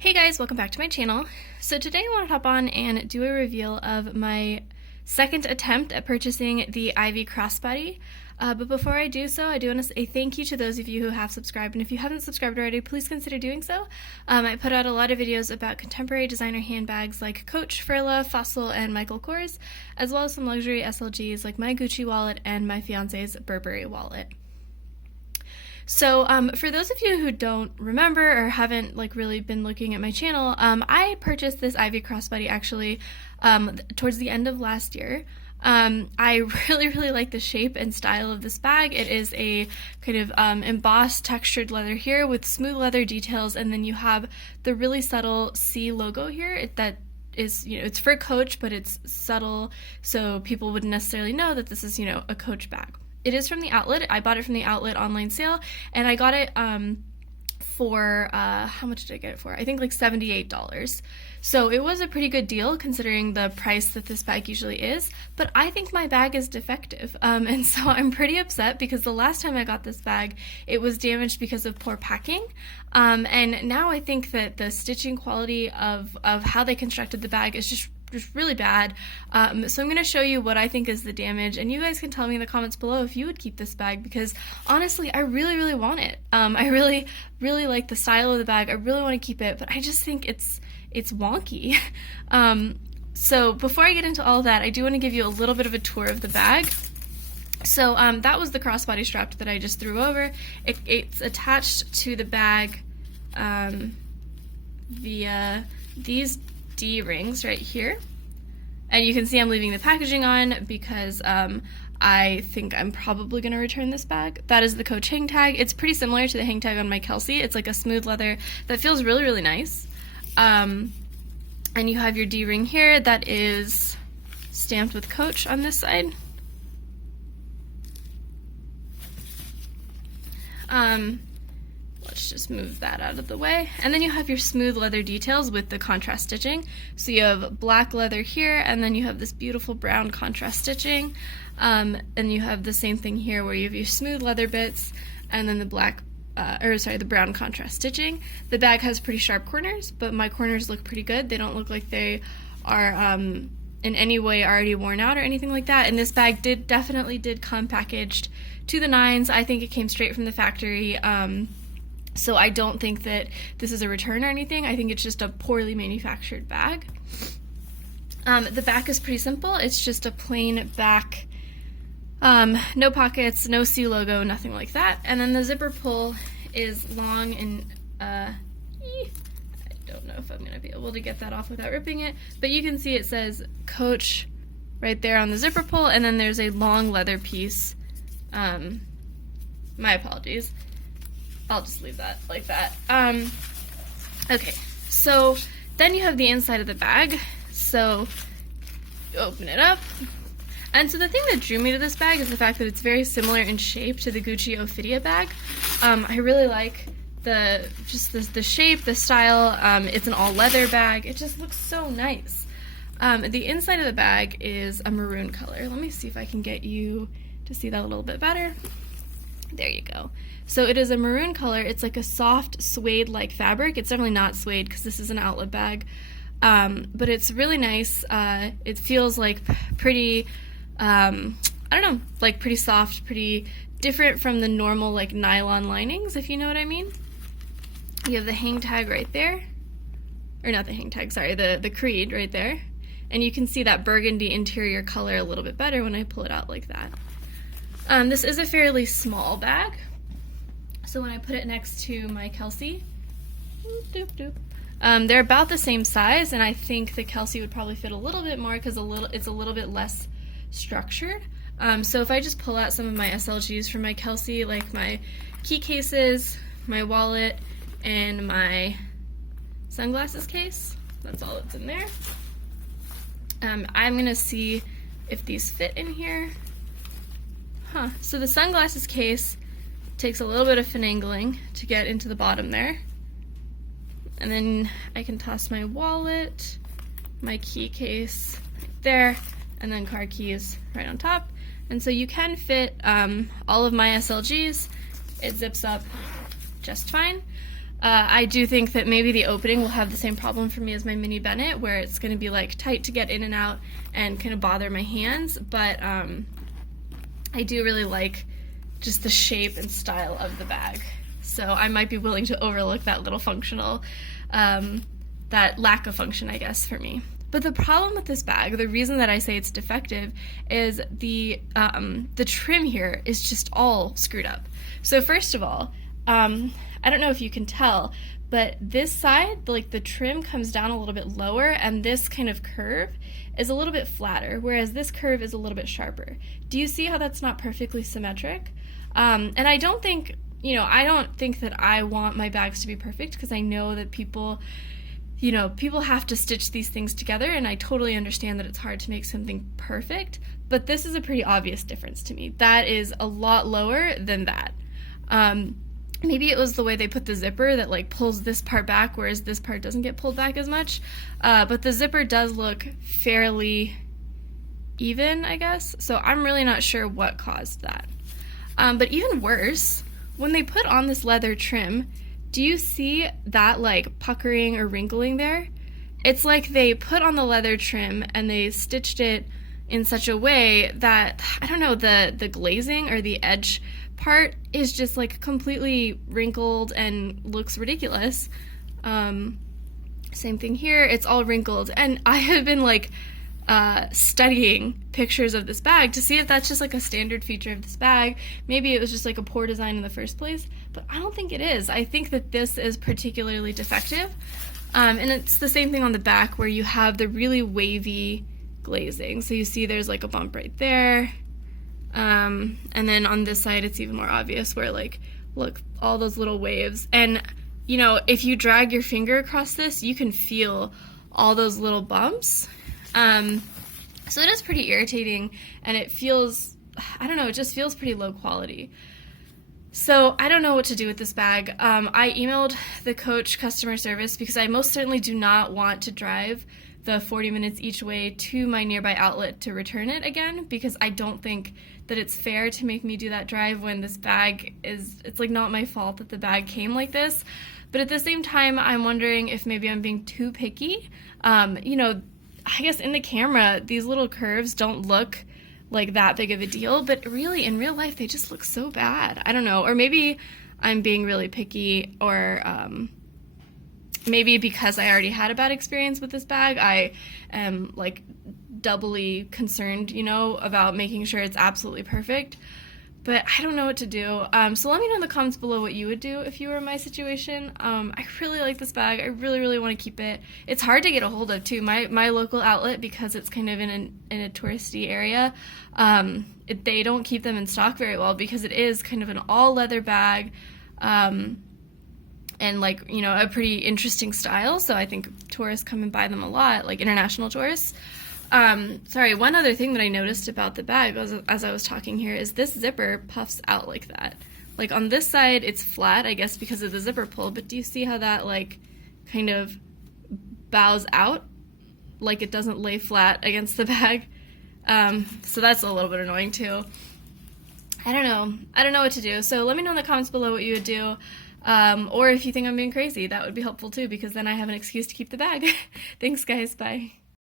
Hey guys, welcome back to my channel. So today I want to hop on and do a reveal of my second attempt at purchasing the Ivie Crossbody. But before I do so, I do want to say thank you to those of you who have subscribed, and if you haven't subscribed already, please consider doing so. I put out a lot of videos about contemporary designer handbags like Coach, Furla, Fossil, and Michael Kors, as well as some luxury SLGs like my Gucci wallet and my fiance's Burberry wallet. So for those of you who don't remember or haven't really been looking at my channel, I purchased this Ivie Crossbody actually towards the end of last year. I really like the shape and style of this bag. It is a kind of embossed textured leather here with smooth leather details, and then you have the really subtle C logo here that is, it's for Coach, but it's subtle, so people wouldn't necessarily know that this is, a Coach bag. It is from the outlet. I bought it from the outlet online sale, and I got it for, how much did I get it for? I think like $78. So it was a pretty good deal considering the price that this bag usually is, but I think my bag is defective, and so I'm pretty upset because the last time I got this bag, it was damaged because of poor packing, and now I think that the stitching quality of how they constructed the bag is just really bad. So I'm going to show you what I think is the damage, and you guys can tell me in the comments below if you would keep this bag, because honestly I really want it. I really like the style of the bag. I really want to keep it, but I just think it's wonky. So before I get into all of that, I do want to give you a little bit of a tour of the bag. So that was the crossbody strap that I just threw over. It's attached to the bag via these D-rings right here, and you can see I'm leaving the packaging on because I think I'm probably going to return this bag. That is the Coach hang tag. It's pretty similar to the hang tag on my Kelsey. It's like a smooth leather that feels really nice, and you have your D-ring here that is stamped with Coach on this side. Let's just move that out of the way. And then you have your smooth leather details with the contrast stitching. So you have black leather here, and then you have this beautiful brown contrast stitching. And you have the same thing here where you have your smooth leather bits, and then the the brown contrast stitching. The bag has pretty sharp corners, but my corners look pretty good. They don't look like they are in any way already worn out or anything like that. And this bag definitely did come packaged to the nines. I think it came straight from the factory. So I don't think that this is a return or anything. I think it's just a poorly manufactured bag. The back is pretty simple. It's just a plain back, no pockets, no C logo, nothing like that. And then the zipper pull is long and I don't know if I'm going to be able to get that off without ripping it, but you can see it says Coach right there on the zipper pull, and then there's a long leather piece. My apologies. I'll just leave that like that. Okay, so then you have the inside of the bag. So you open it up. And so the thing that drew me to this bag is the fact that it's very similar in shape to the Gucci Ophidia bag. I really like the shape, the style. It's an all leather bag. It just looks so nice. The inside of the bag is a maroon color. Let me see if I can get you to see that a little bit better. There you go. So it is a maroon color. It's like a soft suede-like fabric. It's definitely not suede because this is an outlet bag, but it's really nice. It feels like pretty, I don't know, like pretty soft, pretty different from the normal like nylon linings, if you know what I mean. You have the hang tag right there, or not the hang tag, sorry, the creed right there, and you can see that burgundy interior color a little bit better when I pull it out like that. This is a fairly small bag. So when I put it next to my Kelsey, they're about the same size, and I think the Kelsey would probably fit a little bit more because it's a little bit less structured. So if I just pull out some of my SLGs from my Kelsey, like my key cases, my wallet, and my sunglasses case, that's all that's in there. I'm gonna see if these fit in here. So the sunglasses case takes a little bit of finagling to get into the bottom there. And then I can toss my wallet, my key case right there, and then car keys right on top. And so you can fit all of my SLGs. It zips up just fine. I do think that maybe the opening will have the same problem for me as my mini Bennett, where it's going to be like tight to get in and out and kind of bother my hands, but I do really like just the shape and style of the bag. So I might be willing to overlook that little functional, that lack of function, I guess, for me. But the problem with this bag, the reason that I say it's defective, is the trim here is just all screwed up. So first of all, I don't know if you can tell, but this side, like the trim comes down a little bit lower, and this kind of curve is a little bit flatter, whereas this curve is a little bit sharper. Do you see how that's not perfectly symmetric? And I don't think, I don't think that I want my bags to be perfect, because I know that people have to stitch these things together, and I totally understand that it's hard to make something perfect, but this is a pretty obvious difference to me. That is a lot lower than that. Maybe it was the way they put the zipper that like pulls this part back, whereas this part doesn't get pulled back as much, but the zipper does look fairly even, I guess, so I'm really not sure what caused that. But even worse, when they put on this leather trim, do you see that like puckering or wrinkling there? It's like they put on the leather trim and they stitched it in such a way that, I don't know, the glazing or the edge part is just like completely wrinkled and looks ridiculous. Same thing here, it's all wrinkled. And I have been like studying pictures of this bag to see if that's just like a standard feature of this bag. Maybe it was just like a poor design in the first place, but I don't think it is. I think that this is particularly defective. And it's the same thing on the back where you have the really wavy glazing. So you see there's like a bump right there. And then on this side it's even more obvious where like, look, all those little waves. And if you drag your finger across this, you can feel all those little bumps. So it is pretty irritating, and it feels, I don't know, it just feels pretty low quality. So I don't know what to do with this bag. I emailed the Coach customer service because I most certainly do not want to drive the 40 minutes each way to my nearby outlet to return it again, because I don't think that it's fair to make me do that drive when this bag it's like not my fault that the bag came like this. But at the same time, I'm wondering if maybe I'm being too picky. I guess in the camera, these little curves don't look like that big of a deal, but really in real life, they just look so bad. I don't know, or maybe I'm being really picky, or maybe because I already had a bad experience with this bag, I am like doubly concerned, about making sure it's absolutely perfect. But I don't know what to do. So let me know in the comments below what you would do if you were in my situation. I really like this bag. I really, really want to keep it. It's hard to get a hold of too. My local outlet, because it's kind of in a touristy area, they don't keep them in stock very well because it is kind of an all leather bag, and like, a pretty interesting style. So I think tourists come and buy them a lot, like international tourists. One other thing that I noticed about the bag as I was talking here is this zipper puffs out like that. Like on this side, it's flat, I guess because of the zipper pull, but do you see how that like kind of bows out? Like it doesn't lay flat against the bag. So that's a little bit annoying too. I don't know what to do. So let me know in the comments below what you would do. Or if you think I'm being crazy, that would be helpful too, because then I have an excuse to keep the bag. Thanks guys, bye.